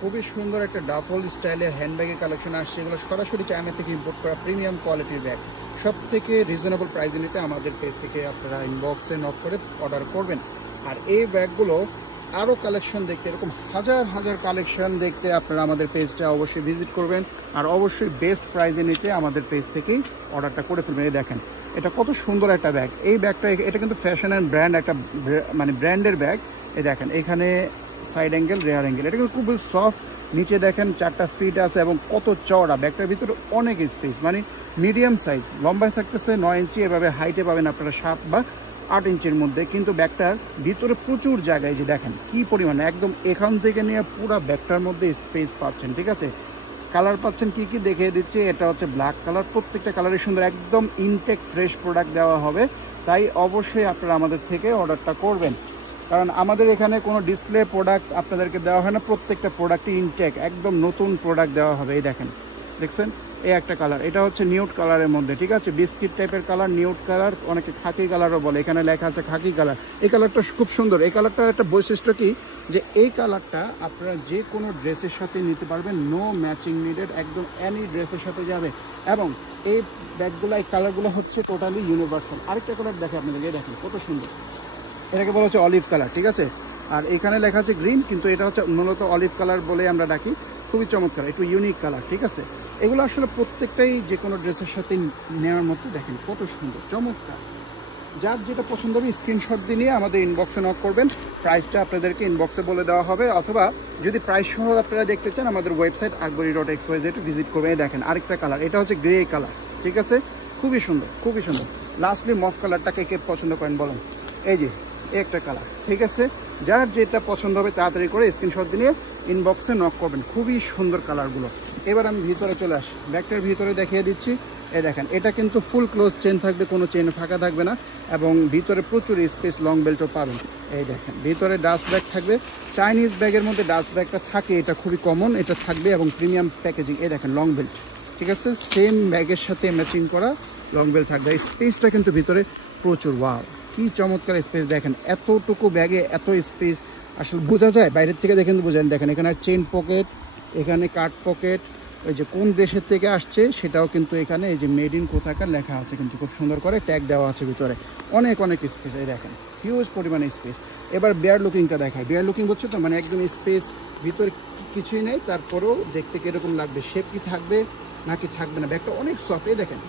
খুবই সুন্দর একটা ডাফল স্টাইলের হ্যান্ডব্যাগের কালেকশন আসছে। এগুলো সরাসরি চায়না থেকে ইম্পোর্ট করা প্রিমিয়াম কোয়ালিটির ব্যাগ, সব থেকে রিজনেবল প্রাইসে নিতে আমাদের পেজ থেকে আপনারা ইনবক্সে নক করে অর্ডার করবেন। আর এই ব্যাগগুলো আরও কালেকশন দেখতে, এরকম হাজার হাজার কালেকশন দেখতে আপনারা আমাদের পেজটা অবশ্যই ভিজিট করবেন। আর অবশ্যই বেস্ট প্রাইসে নিতে আমাদের পেজ থেকেই অর্ডারটা করে ফেলবেন। এই দেখেন এটা কত সুন্দর একটা ব্যাগ। এই ব্যাগটা এটা কিন্তু ফ্যাশন অ্যান্ড ব্র্যান্ড একটা মানে ব্র্যান্ডের ব্যাগ। এই দেখেন এখানে সাইড অ্যাঙ্গেল, রেয়ার অ্যাঙ্গেল, এটা কিন্তু খুবই সফট। নিচে দেখেন 4টা ফিট আছে এবং কত চওড়া। ব্যাগটার ভিতরে অনেক স্পেস, মানে মিডিয়াম সাইজ, লম্বায় থাকতেছে 9 ইঞ্চি, এভাবে হাইটে পাবেন আপনারা 7 বা 8 ইঞ্চির মধ্যে। কিন্তু ব্যাগটার ভিতরে প্রচুর জায়গায় যে দেখেন কি পরিমাণে, একদম এখান থেকে নিয়ে পুরো ব্যাগটার মধ্যে স্পেস পাচ্ছেন। ঠিক আছে, কালার পাচ্ছেন কি কি দেখিয়ে দিচ্ছি। এটা হচ্ছে ব্ল্যাক কালার, প্রত্যেকটা কালারই সুন্দর, একদম ইনটেক ফ্রেশ প্রোডাক্ট দেওয়া হবে। তাই অবশ্যই আপনারা আমাদের থেকে অর্ডারটা করবেন, কারণ আমাদের এখানে কোনো ডিসপ্লে প্রোডাক্ট আপনাদেরকে দেওয়া হয় না। প্রত্যেকটা প্রোডাক্টই ইনটেক, একদম নতুন প্রোডাক্ট দেওয়া হবে। এই দেখেন, দেখছেন এই একটা কালার, এটা হচ্ছে নিউড কালারের মধ্যে। ঠিক আছে, বিস্কিট টাইপের কালার, নিউড কালার, অনেকে খাকি কালারও বলে, এখানে লেখা আছে খাকি কালার। এই কালারটা খুব সুন্দর। এই কালারটার একটা বৈশিষ্ট্য কি, যে এই কালারটা আপনারা যে কোনো ড্রেসের সাথে নিতে পারবেন, নো ম্যাচিং নিডেড, একদম অ্যানি ড্রেসের সাথে যাবে। এবং এই ব্যাগগুলো, এই কালারগুলো হচ্ছে টোটালি ইউনিভার্সাল। আরেকটা কালার দেখে আপনাদেরকে, দেখেন কত সুন্দর, এটাকে বলা হচ্ছে অলিভ কালার। ঠিক আছে, আর এখানে লেখা আছে গ্রিন, কিন্তু এটা হচ্ছে মূলত অলিভ কালার বলে আমরা ডাকি। খুবই চমৎকার, একটু ইউনিক কালার। ঠিক আছে, এগুলো আসলে প্রত্যেকটাই যে কোনো ড্রেসের সাথে নেওয়ার মতো। দেখেন কত সুন্দর, চমৎকার। যার যেটা পছন্দ হবে স্ক্রিনশট দিয়ে নিয়ে আমাদের ইনবক্সে নক করবেন। প্রাইসটা আপনাদেরকে ইনবক্সে বলে দেওয়া হবে, অথবা যদি প্রাইস সহ আপনারা দেখতে চান আমাদের ওয়েবসাইট akbari.xyz ভিজিট করবেন। দেখেন আরেকটা কালার, এটা হচ্ছে গ্রে কালার। ঠিক আছে, খুবই সুন্দর, খুবই সুন্দর। লাস্টলি মফ কালারটা কে কে পছন্দ করেন বলেন, এই যে একটা কালার। ঠিক আছে, যার যেটা পছন্দ হবে তাড়াতাড়ি করে স্ক্রিনশট দিয়ে ইনবক্সে নক করবেন। খুবই সুন্দর কালারগুলো। এবার আমি ভিতরে চলে আসি, ব্যাগটার ভিতরে দেখিয়ে দিচ্ছি। এই দেখেন, এটা কিন্তু ফুল ক্লোজ চেন থাকবে, কোনো চেন ফাঁকা থাকবে না, এবং ভিতরে প্রচুর স্পেস, লং বেল্টও পাবেন। এই দেখেন ভিতরে ডাস্ট ব্যাগ থাকবে। চাইনিজ ব্যাগের মধ্যে ডাস্ট ব্যাগটা থাকে, এটা খুবই কমন, এটা থাকবে, এবং প্রিমিয়াম প্যাকেজিং। এই দেখেন লং বেল্ট। ঠিক আছে, সেম ব্যাগের সাথে ম্যাচিং করা লং বেল্ট থাকবে। স্পেসটা কিন্তু ভিতরে প্রচুর, ওয়াও কি চমৎকার স্পেস। দেখেন এতটুকু ব্যাগে এত স্পেস আসলে বোঝা যায়, বাইরের থেকে দেখেন বোঝেন। দেখেন এখানে চেন পকেট, এখানে কাট পকেট, ওই যে কোন দেশের থেকে আসছে সেটাও কিন্তু এখানে, এই যে মেড ইন কোথাকার লেখা আছে, কিন্তু খুব সুন্দর করে ট্যাগ দেওয়া আছে ভিতরে। অনেক অনেক স্পেস, এই দেখেন হিউজ পরিমাণে স্পেস। এবার বেয়ার লুকিংটা দেখায়। বেয়ার লুকিং বলছে তো, মানে একদম স্পেস, ভিতরে কিছুই নেই, তারপরেও দেখতে কিরকম লাগবে, শেপ কি থাকবে নাকি থাকবে না। ব্যাগটা অনেক সফট, এই দেখেন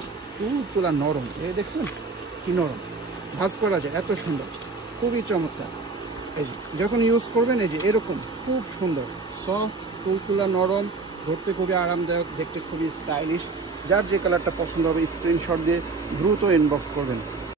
তুলা নরম, এই দেখছেন কি নরম, ভাঁজ করা যায়, এত সুন্দর, খুবই চমৎকার। এই যে যখন ইউজ করবেন, এই যে এরকম খুব সুন্দর, সফট, তুলতুলা নরম, ধরতে খুবই আরামদায়ক, দেখতে খুবই স্টাইলিশ। যার যে কালারটা পছন্দ হবে স্ক্রিনশট দিয়ে দ্রুত ইনবক্স করবেন।